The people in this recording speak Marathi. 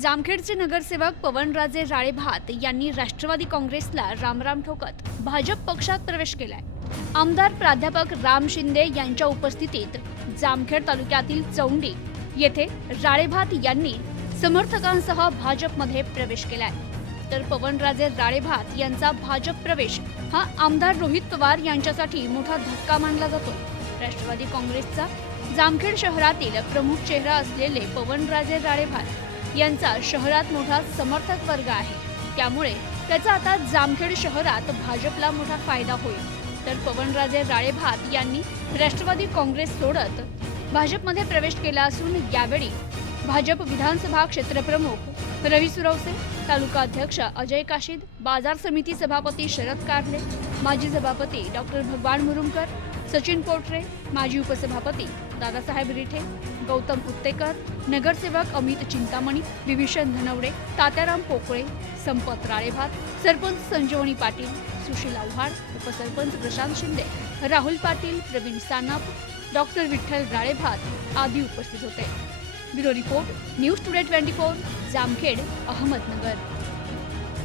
जामखेडचे नगरसेवक पवनराजे राळेभात यांनी राष्ट्रवादी काँग्रेसला रामराम ठोकत भाजप पक्षात प्रवेश केलाय. आमदार प्राध्यापक राम शिंदे यांच्या उपस्थितीत जामखेड तालुक्यातील चौंडी येथे राळेभात यांनी समर्थकांसह भाजपमध्ये प्रवेश केलाय. तर पवनराजे राळेभात यांचा भाजप प्रवेश हा आमदार रोहित पवार यांच्यासाठी मोठा धक्का मानला जातो. राष्ट्रवादी काँग्रेसचा जामखेड शहरातील प्रमुख चेहरा असलेले पवनराजे राळेभात यांचा शहरात मोठा समर्थक वर्ग आहे. त्यामुळे त्याचा आता जामखेड शहरात भाजपला मोठा फायदा होईल. तर पवनराजे राळेभात यांनी राष्ट्रवादी काँग्रेस सोडत भाजपमध्ये प्रवेश केला असून यावेळी भाजप विधानसभा क्षेत्रप्रमुख रवी सुरवसे तालुका अध्यक्ष अजय काशीद बाजार समिती सभापती शरद कारले माजी सभापती डॉक्टर भगवान मुरुमकर सचिन पोटरे माजी उपसभापती दादासाहेब रिठे गौतम उत्तेकर नगरसेवक अमित चिंतामणी विभीषण धनवडे तात्याराम पोकळे संपत राळेभात सरपंच संजीवनी पाटील सुशील आव्हाड उपसरपंच प्रशांत शिंदे राहुल पाटील प्रवीण सानप डॉक्टर विठ्ठल राळेभात आदी उपस्थित होते. Bureau report news today twenty four Jamkhed Ahmednagar.